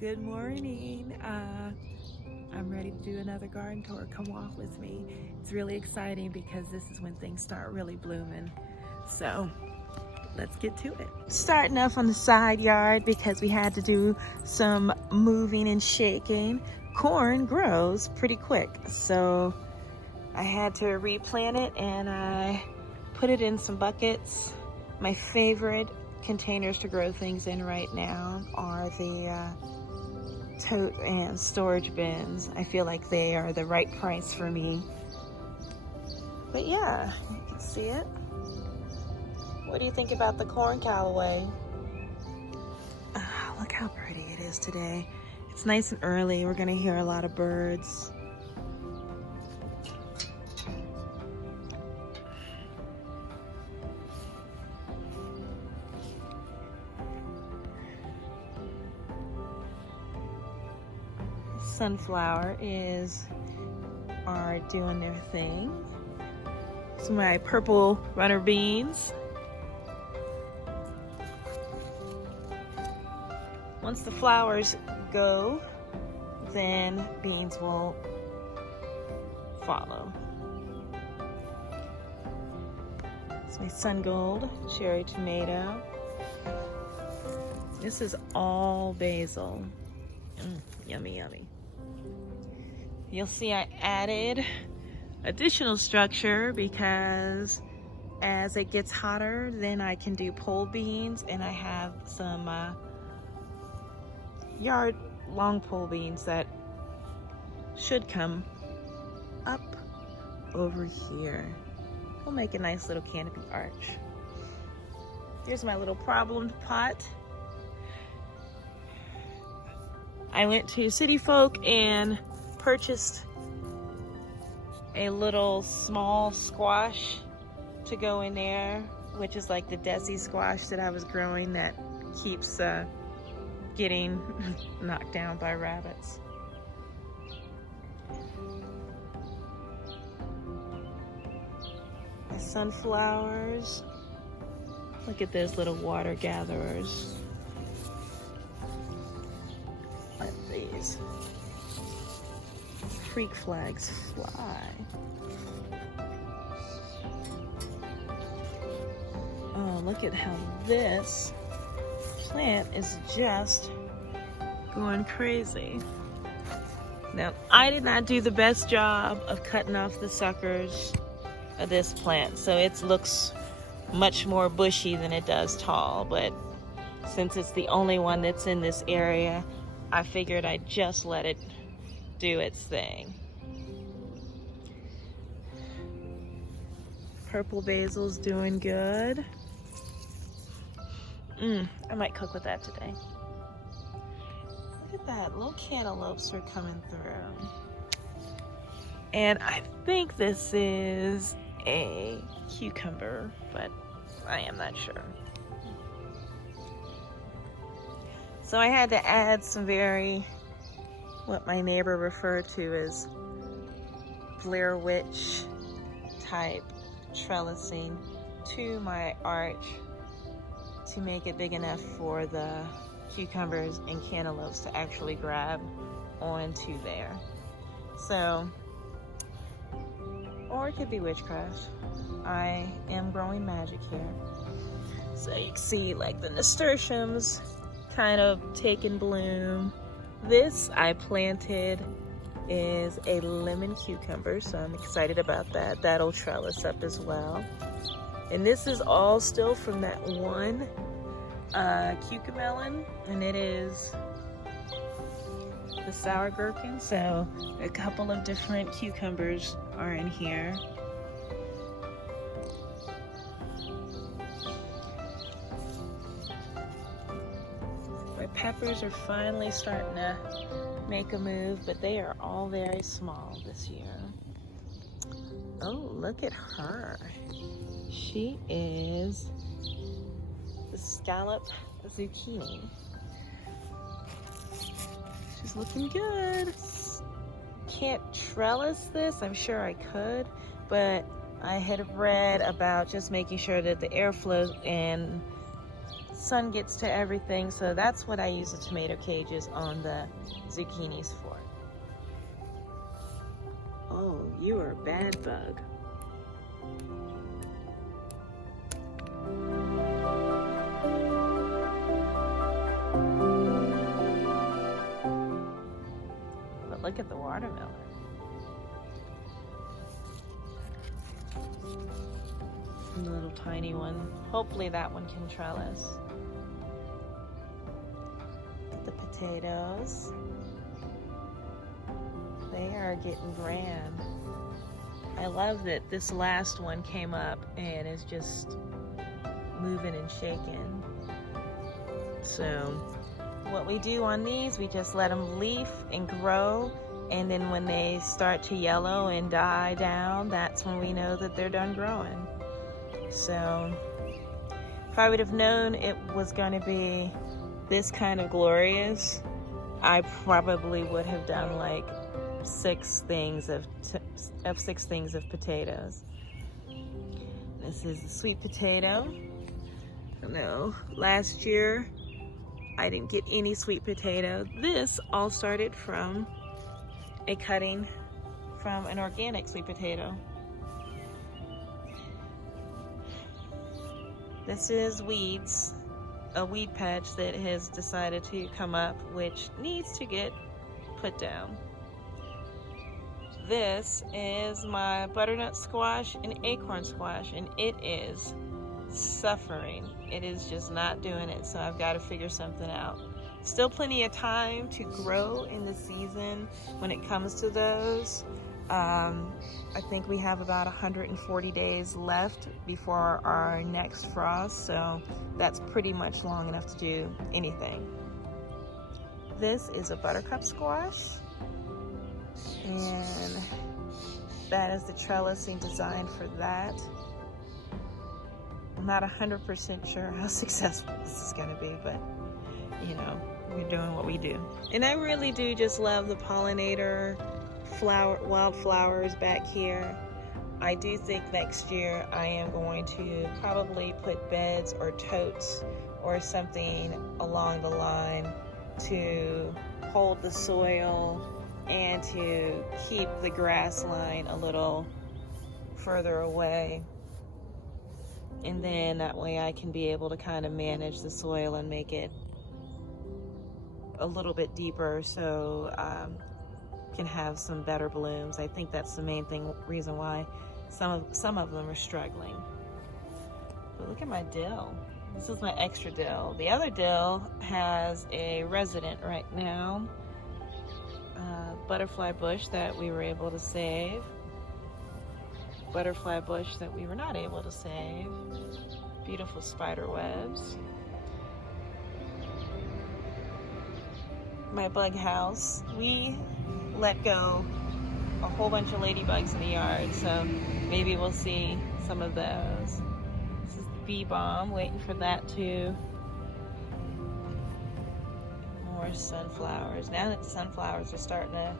Good morning. I'm ready to do another garden tour. Come walk with me. It's really exciting because this is when things start really blooming. So let's get to it. Starting off on the side yard because we had to do some moving and shaking. Corn grows pretty quick, so I had to replant it and I put it in some buckets. My favorite containers to grow things in right now are the tote and storage bins. I feel like they are the right price for me. But yeah, you can see it. What do you think about the corn Callaway? Look how pretty it is today. It's nice and early. We're gonna hear a lot of birds. Sunflower are doing their thing. Some of my purple runner beans. Once the flowers go, then beans will follow. It's my sun gold cherry tomato. This is all basil. Yummy, yummy. You'll see I added additional structure because as it gets hotter, then I can do pole beans, and I have some yard long pole beans that should come up over here. We'll make a nice little canopy arch. Here's my little problem pot. I went to City Folk and purchased a little small squash to go in there, which is like the desi squash that I was growing that keeps getting knocked down by rabbits. My sunflowers. Look at those little water gatherers. Let these freak flags fly. Oh, look at how this plant is just going crazy. Now, I did not do the best job of cutting off the suckers of this plant, so it looks much more bushy than it does tall, but since it's the only one that's in this area, I figured I'd just let it do its thing. Purple basil's doing good. I might cook with that today. Look at that, little cantaloupes are coming through. And I think this is a cucumber, but I am not sure. So I had to add some what my neighbor referred to as Blair Witch type trellising to my arch to make it big enough for the cucumbers and cantaloupes to actually grab onto there. So, or it could be witchcraft. I am growing magic here. So you can see like the nasturtiums kind of taking bloom. This I planted is a lemon cucumber, so I'm excited about that. That'll trellis up as well. And this is all still from that one cucamelon, and it is the sour gherkin. So a couple of different cucumbers are in here. My peppers are finally starting to make a move, but they are all very small this year. Oh, look at her. She is the scallop zucchini. She's looking good. Can't trellis this. I'm sure I could, but I had read about just making sure that the airflow and sun gets to everything. So that's what I use the tomato cages on the zucchinis for. Oh, you are a bad bug. But look at the watermelon. And the little tiny one. Hopefully that one can trellis. The potatoes. They are getting grand. I love that this last one came up and is just moving and shaking. So what we do on these, we just let them leaf and grow, and then when they start to yellow and die down, that's when we know that they're done growing. So if I would have known it was going to be this kind of glorious, I probably would have done like six things of potatoes. This is the sweet potato. No, last year I didn't get any sweet potato. This all started from a cutting from an organic sweet potato. This is weeds, a weed patch that has decided to come up, which needs to get put down. This is my butternut squash and acorn squash, and it is suffering. It is just not doing it, so I've got to figure something out. Still plenty of time to grow in the season when it comes to those. I think we have about 140 days left before our next frost, so that's pretty much long enough to do anything. This is a buttercup squash, and that is the trellising design for that. I'm not 100% sure how successful this is going to be, but you know, we're doing what we do. And I really do just love the pollinator wildflowers back here. I do think next year I am going to probably put beds or totes or something along the line to hold the soil and to keep the grass line a little further away. And then that way I can be able to kind of manage the soil and make it a little bit deeper so can have some better blooms. I think that's the main reason why some of them are struggling. But look at my dill. This is my extra dill. The other dill has a resident right now, butterfly bush that we were able to save, butterfly bush that we were not able to save, beautiful spider webs. My bug house, we let go a whole bunch of ladybugs in the yard, so maybe we'll see some of those. This is the bee balm, waiting for that to. More sunflowers. Now that the sunflowers are starting to,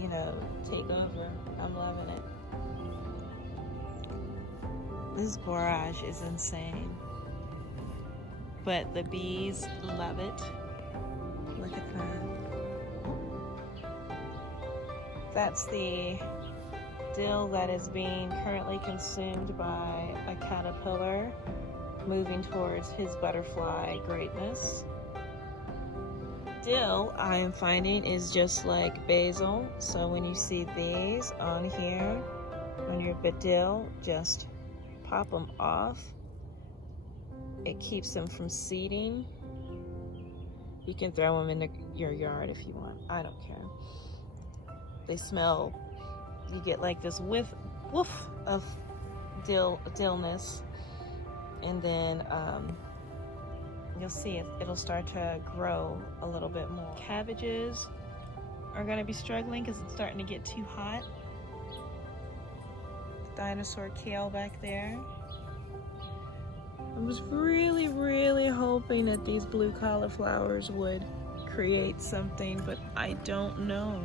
you know, take over, I'm loving it. This borage is insane, but the bees love it. Look at that. That's the dill that is being currently consumed by a caterpillar moving towards his butterfly greatness. Dill, I am finding, is just like basil. So when you see these on here, on your dill, just pop them off. It keeps them from seeding. You can throw them in your yard if you want. I don't care. They smell, you get like this woof of dillness, and then you'll see it'll start to grow a little bit more. Cabbages are going to be struggling because it's starting to get too hot. Dinosaur kale back there. I was really, really hoping that these blue cauliflowers would create something, but I don't know.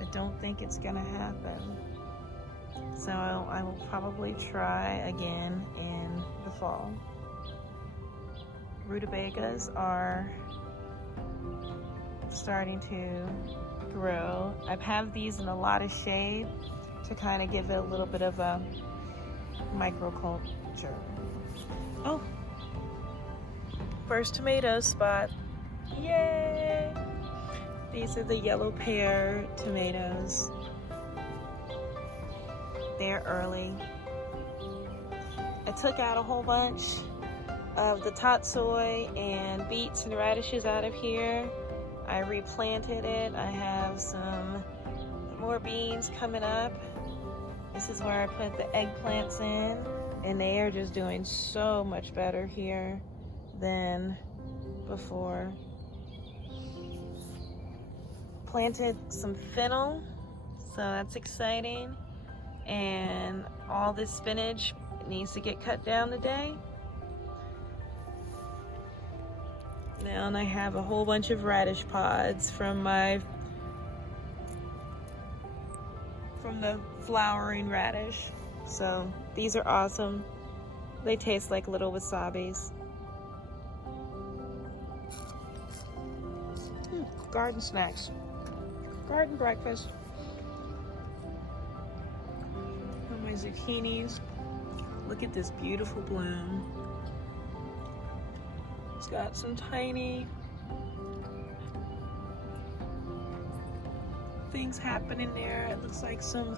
I don't think it's gonna happen. So I will probably try again in the fall. rutabagas are starting to grow. I have these in a lot of shade to kind of give it a little bit of a microculture. Oh, first tomato spot. Yay! These are the yellow pear tomatoes. They're early. I took out a whole bunch of the tatsoi and beets and radishes out of here. I replanted it. I have some more beans coming up. This is where I put the eggplants in, and they are just doing so much better here than before. Planted some fennel, so that's exciting. And all this spinach needs to get cut down today. Now I have a whole bunch of radish pods from the flowering radish. So these are awesome. They taste like little wasabis. Garden snacks. Garden breakfast. And my zucchinis. Look at this beautiful bloom. It's got some tiny things happening there. It looks like some...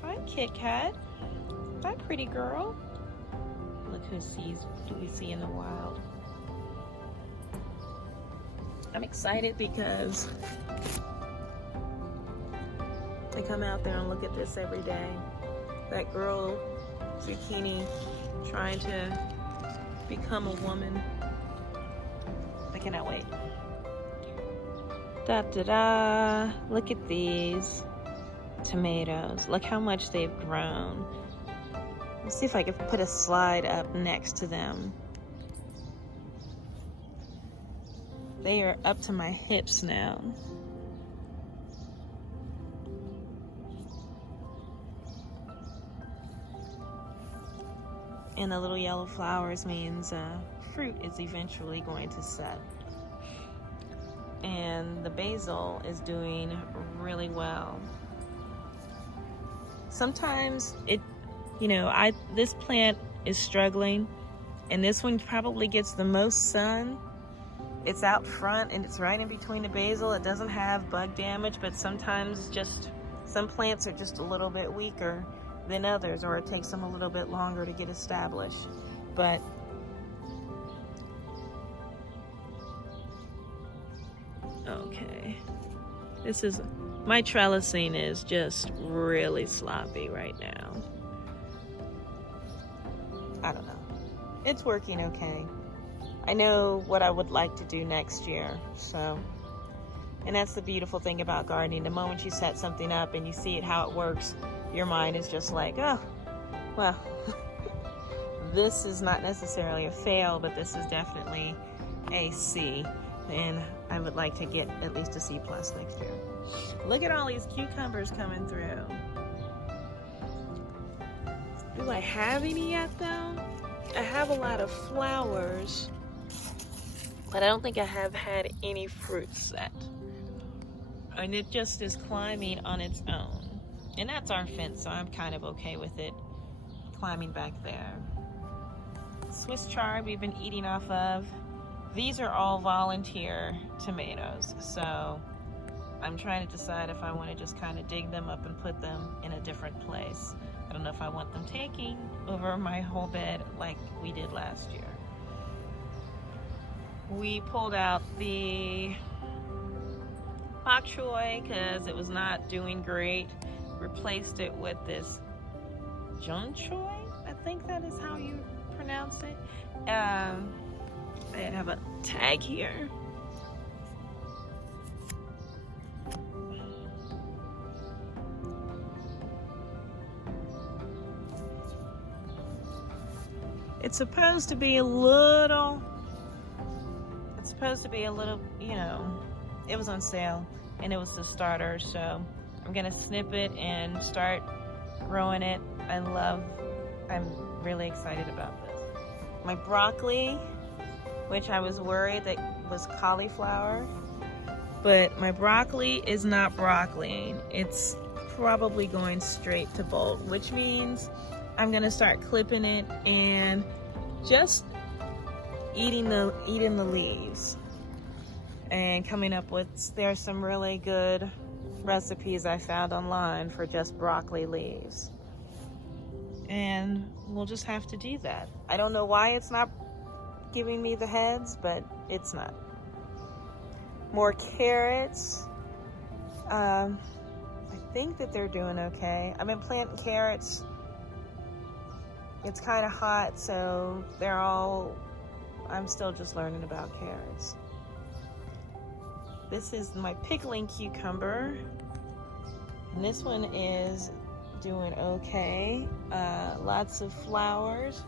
Hi, Kit Kat. Hi, pretty girl. Look who do we see in the wild. I'm excited because I come out there and look at this every day. That girl, zucchini, trying to become a woman. I cannot wait. Da da da. Look at these tomatoes. Look how much they've grown. Let's see if I can put a slide up next to them. They are up to my hips now. And the little yellow flowers means fruit is eventually going to set. And the basil is doing really well. Sometimes this plant is struggling, and this one probably gets the most sun. It's out front and it's right in between the basil. It doesn't have bug damage, but sometimes some plants are just a little bit weaker than others, or it takes them a little bit longer to get established. But okay, my trellising is just really sloppy right now. I don't know. It's working okay. I know what I would like to do next year, so. And that's the beautiful thing about gardening. The moment you set something up and you see how it works, your mind is just like, oh, well, this is not necessarily a fail, but this is definitely a C. And I would like to get at least a C+ next year. Look at all these cucumbers coming through. Do I have any yet, though? I have a lot of flowers, but I don't think I have had any fruit set. And it just is climbing on its own. And that's our fence, so I'm kind of okay with it climbing back there. Swiss chard we've been eating off of. These are all volunteer tomatoes, so I'm trying to decide if I want to just kind of dig them up and put them in a different place. I don't know if I want them taking over my whole bed like we did last year. We pulled out the bok choy because it was not doing great. Replaced it with this jun choy, I think that is how you pronounce it. I have a tag here. It's supposed to be a little, it was on sale and it was the starter, so I'm gonna snip it and start growing it. I'm really excited about this. My broccoli which I was worried that was cauliflower. But my broccoli is not broccoli. It's probably going straight to bolt, which means I'm gonna start clipping it and just eating the leaves. And coming up with, there's some really good recipes I found online for just broccoli leaves. And we'll just have to do that. I don't know why it's not giving me the heads, but it's not. More carrots. I think that they're doing okay. I've been planting carrots. It's kind of hot, so I'm still just learning about carrots. This is my pickling cucumber. And this one is doing okay. Lots of flowers,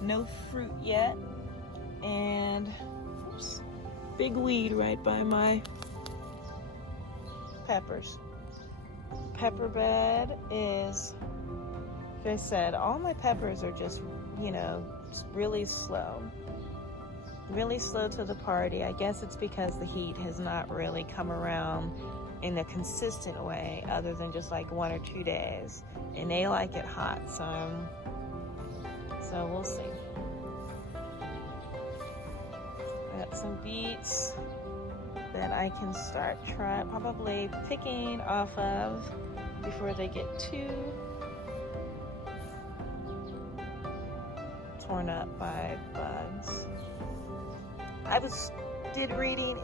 no fruit yet. And oops, big weed right by my peppers. Pepper bed is, like I said, all my peppers are just, really slow. Really slow to the party. I guess it's because the heat has not really come around in a consistent way other than just like 1 or 2 days. And they like it hot, so we'll see. I got some beets that I can start probably picking off of before they get too torn up by bugs. I did reading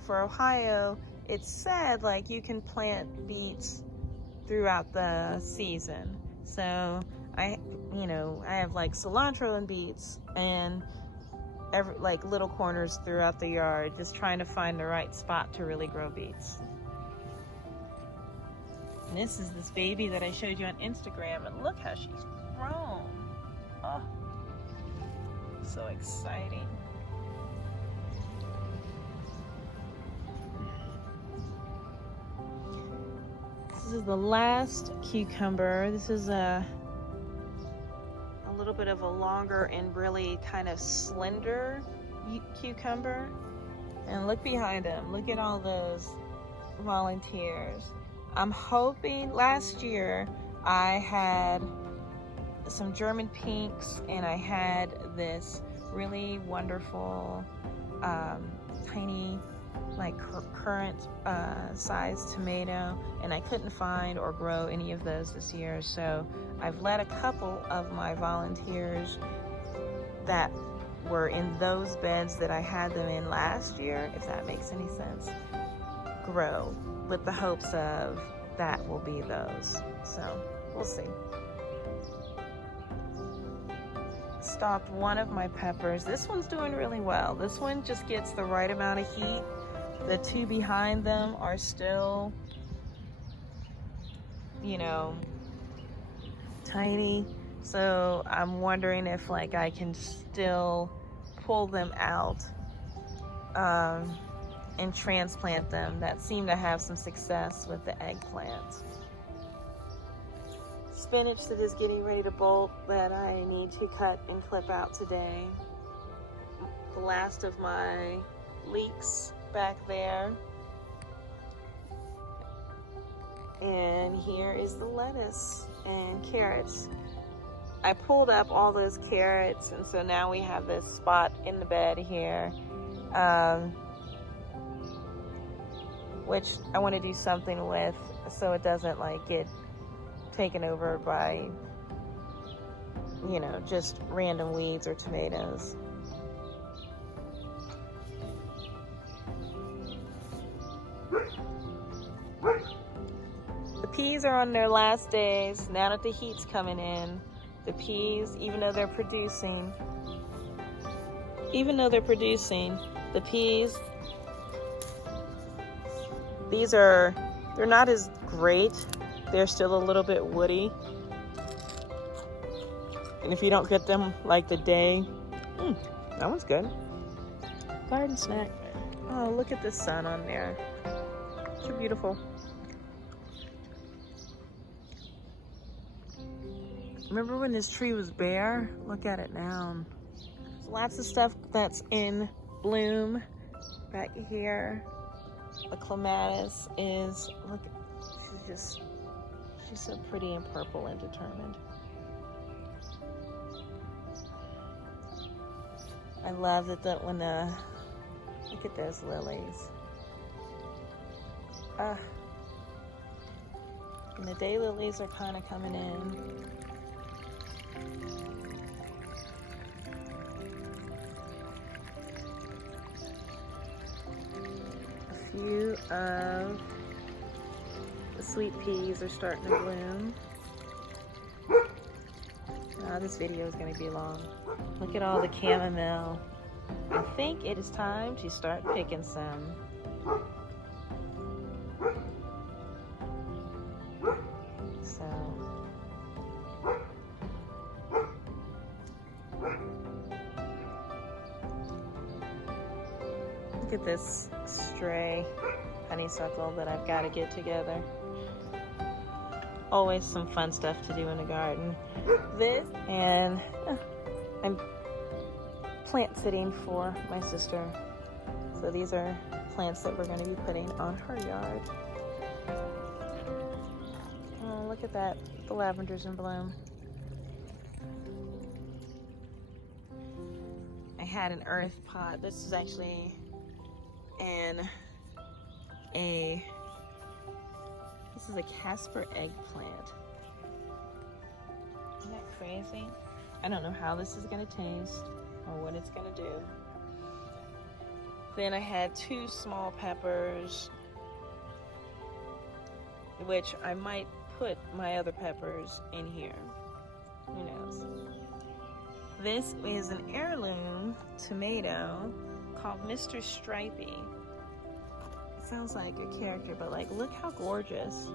for Ohio, it said like you can plant beets throughout the season. So I have like cilantro and beets and like little corners throughout the yard, just trying to find the right spot to really grow beets. And this is this baby that I showed you on Instagram, and look how she's grown. Oh, so exciting. This is the last cucumber. This is a little bit of a longer and really kind of slender cucumber. And look behind him. Look at all those volunteers. I'm hoping, last year I had some German pinks and I had this really wonderful tiny like currant sized tomato, and I couldn't find or grow any of those this year. So I've let a couple of my volunteers that were in those beds that I had them in last year, if that makes any sense, grow with the hopes of that will be those. So we'll see. Stopped one of my peppers. This one's doing really well. This one just gets the right amount of heat. The two behind them are still, tiny. So I'm wondering if like I can still pull them out and transplant them. That seemed to have some success with the eggplant. Spinach that is getting ready to bolt that I need to cut and clip out today. The last of my leeks back there. And here is the lettuce and carrots. I pulled up all those carrots, and so now we have this spot in the bed here, which I want to do something with so it doesn't like get taken over by, just random weeds or tomatoes. The peas are on their last days. Now that the heat's coming in, the peas, even though they're producing, the peas, they're not as great. They're still a little bit woody. And if you don't get them like the day, that one's good. Garden snack. Oh, look at the sun on there. So beautiful. Remember when this tree was bare? Look at it now. There's lots of stuff that's in bloom back here. The clematis is, look, she's so pretty and purple and determined. I love that look at those lilies. And the daylilies are kind of coming in. A few of the sweet peas are starting to bloom. This video is going to be long. Look at all the chamomile. I think it is time to start picking some. Look at this stray honeysuckle that I've got to get together. Always some fun stuff to do in the garden. This, and I'm plant sitting for my sister. So these are plants that we're going to be putting on her yard. Oh, look at that. The lavender's in bloom. I had an earth pot. This is actually this is a Casper eggplant. Isn't that crazy? I don't know how this is gonna taste or what it's gonna do. Then I had 2 small peppers, which I might put my other peppers in here. Who knows? This is an heirloom tomato called Mr. Stripey. It sounds like a character, but like, look how gorgeous.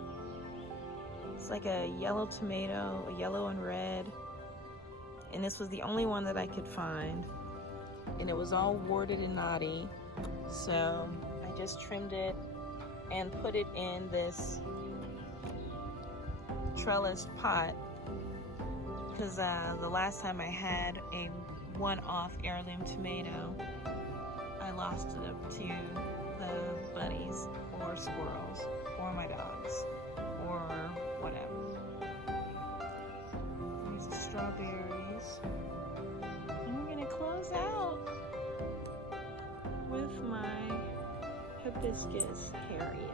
It's like a yellow tomato, a yellow and red. And this was the only one that I could find. And it was all warted and knotty. So I just trimmed it and put it in this trellis pot. Because the last time I had a one-off heirloom tomato, I lost it to the bunnies or squirrels or my dogs or whatever. These are strawberries. And we're gonna close out with my hibiscus Harry.